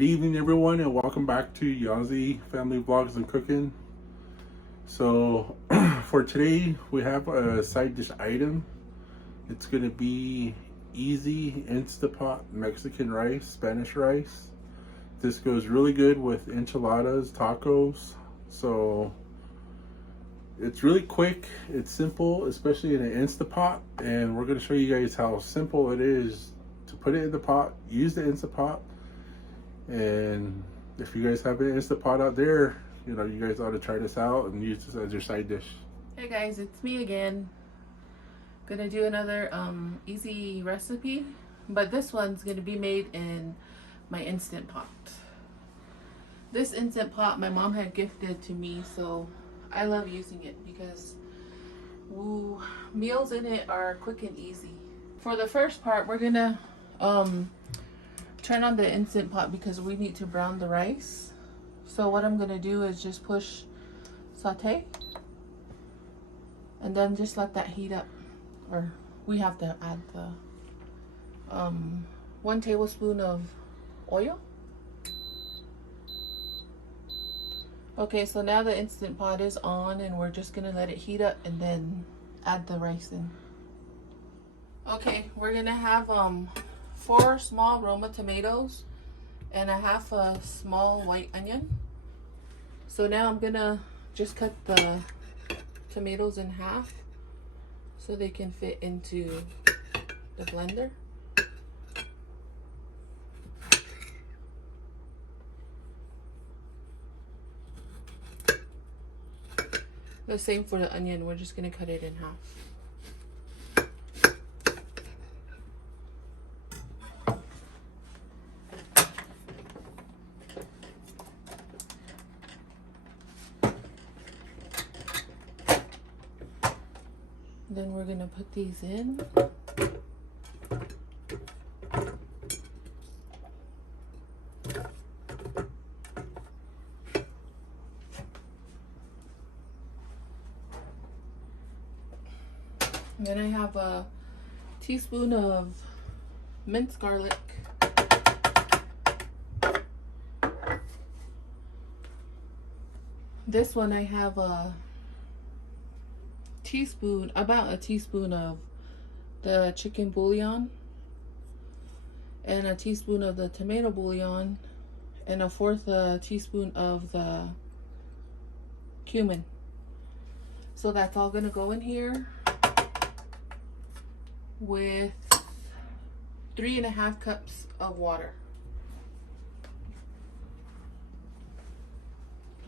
Good evening, everyone, and welcome back to Yazzie Family Vlogs and Cooking. So for today, we have a side dish item. It's going to be easy Instapot Mexican rice, Spanish rice. This goes really good with enchiladas, tacos. So it's really quick, it's simple, especially in an Instapot. And we're going to show you guys how simple it is to put it in the pot, use the Instapot. And if you guys have an Instapot out there, you know, you guys ought to try this out and use this as your side dish. Hey guys, it's me again. Gonna do another easy recipe, but this one's gonna be made in my Instant Pot. This Instant Pot my mom had gifted to me, so I love using it because meals in it are quick and easy. For the first part, we're gonna turn on the Instant Pot because we need to brown the rice. So what I'm gonna do is just push saute and then just let that heat up. Or we have to add the 1 tablespoon of oil. Okay, so now the Instant Pot is on and we're just gonna let it heat up and then add the rice in. Okay, we're gonna have 4 small Roma tomatoes and a half a small white onion. So now I'm gonna just cut the tomatoes in half so they can fit into the blender. The same for the onion, we're just gonna cut it in half. Then we're gonna put these in. Then I have a teaspoon of minced garlic. This one I have about a teaspoon of the chicken bouillon and a teaspoon of the tomato bouillon and a 1/4 teaspoon of the cumin. So that's all gonna go in here with 3.5 cups of water.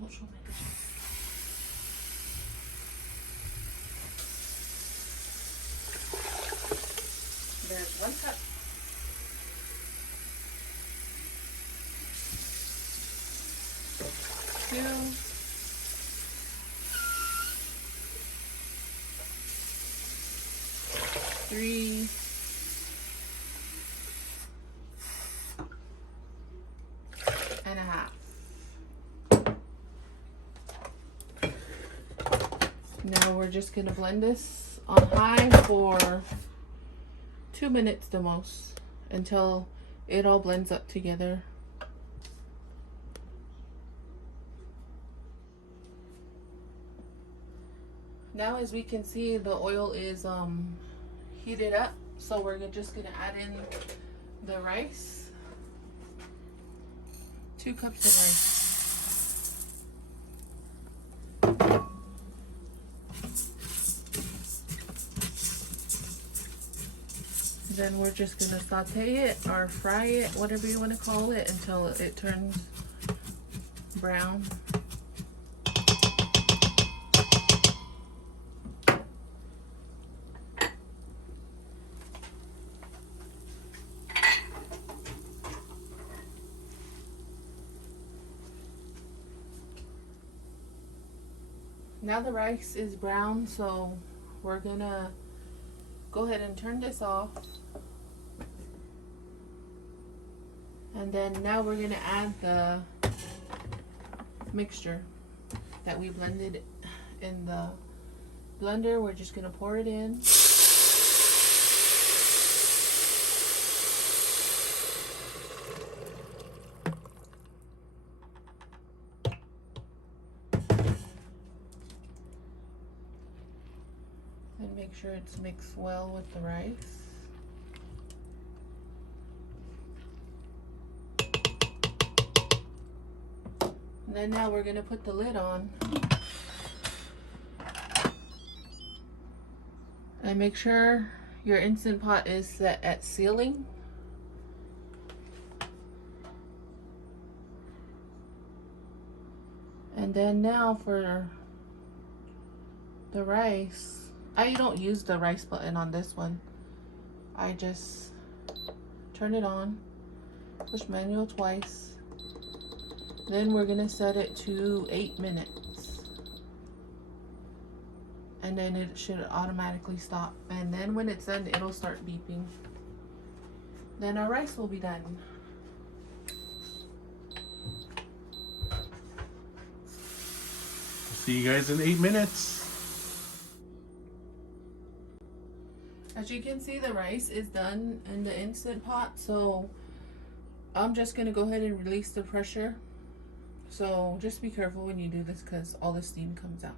Don't show me. There's 1 cup. Two. 3. 1/2. Now we're just gonna blend this on high for 2 minutes the most until it all blends up together. Now as we can see, the oil is heated up, so we're just gonna add in the rice. 2 cups of rice. Then we're just gonna saute it or fry it, whatever you want to call it, until it turns brown. Now the rice is brown, so we're gonna go ahead and turn this off. And then now we're gonna add the mixture that we blended in the blender. We're just gonna pour it in. make sure it's mixed well with the rice. And then now we're gonna put the lid on. And make sure your Instant Pot is set at sealing. And then now for the rice, I don't use the rice button on this one. I just turn it on, push manual twice. Then we're gonna set it to 8 minutes. And then it should automatically stop. And then when it's done, it'll start beeping. Then our rice will be done. See you guys in 8 minutes. As you can see, the rice is done in the Instant Pot, so I'm just gonna go ahead and release the pressure. So just be careful when you do this because all the steam comes out.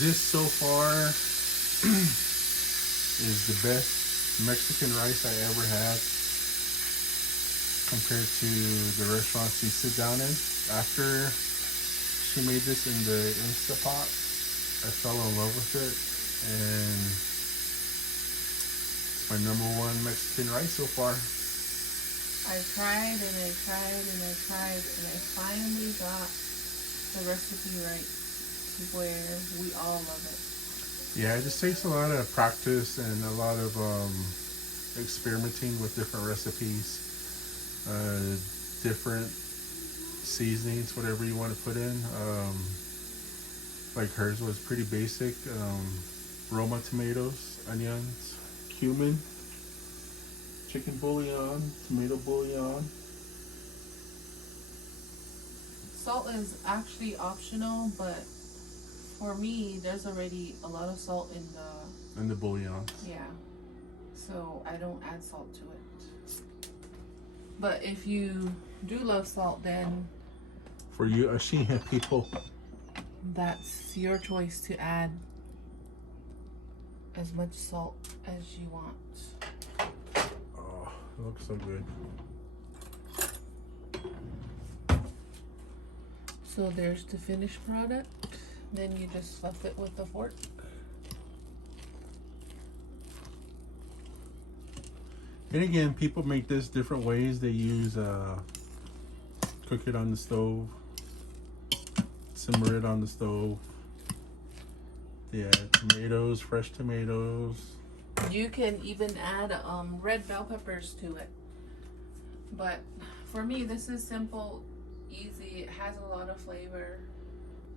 This so far is the best Mexican rice I ever had compared to the restaurants we sit down in. After she made this in the Instant Pot, I fell in love with it, and it's my #1 Mexican rice so far. I tried and I tried and I tried and I finally got the recipe right to where we all love it. Yeah, it just takes a lot of practice and a lot of experimenting with different recipes, different seasonings, whatever you want to put in. Like hers was pretty basic. Roma tomatoes, onions, cumin, chicken bouillon, tomato bouillon. Salt is actually optional, but for me, there's already a lot of salt in the bouillon. Yeah, so I don't add salt to it. But if you do love salt, then for you Ashina people, that's your choice to add as much salt as you want. Oh, it looks so good. So there's the finished product. Then you just fluff it with a fork. And again, people make this different ways. They use cook it on the stove, simmer it on the stove. They add tomatoes, fresh tomatoes. You can even add red bell peppers to it. But for me, this is simple, easy. It has a lot of flavor.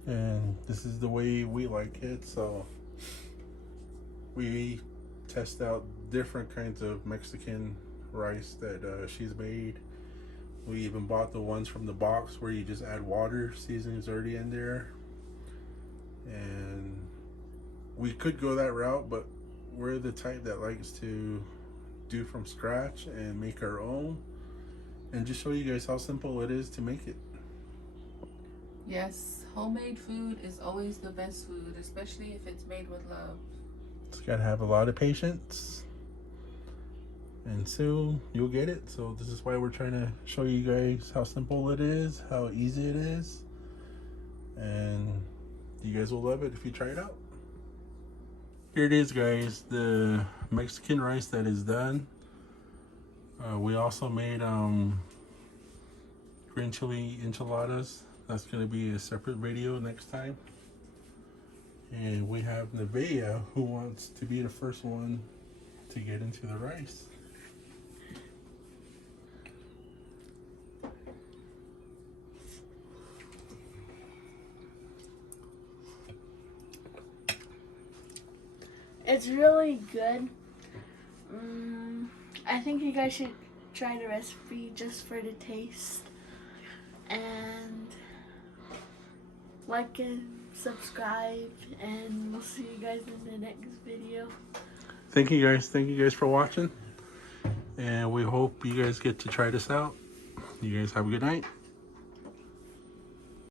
And this is the way we like it, so we test out different kinds of Mexican rice that she's made. We even bought the ones from the box where you just add water, seasoning's already in there. And we could go that route, but we're the type that likes to do from scratch and make our own and just show you guys how simple it is to make it. Yes, homemade food is always the best food, especially if it's made with love. It's gotta have a lot of patience, and soon you'll get it. So this is why we're trying to show you guys how simple it is, how easy it is, and you guys will love it if you try it out. Here it is, guys, the Mexican rice that is done. We also made green chili enchiladas. That's going to be a separate video next time. And we have Nevaeh, who wants to be the first one to get into the rice. It's really good. I think you guys should try the recipe just for the taste. And like and subscribe, and we'll see you guys in the next video. Thank you guys for watching, and we hope you guys get to try this out. You guys have a good night.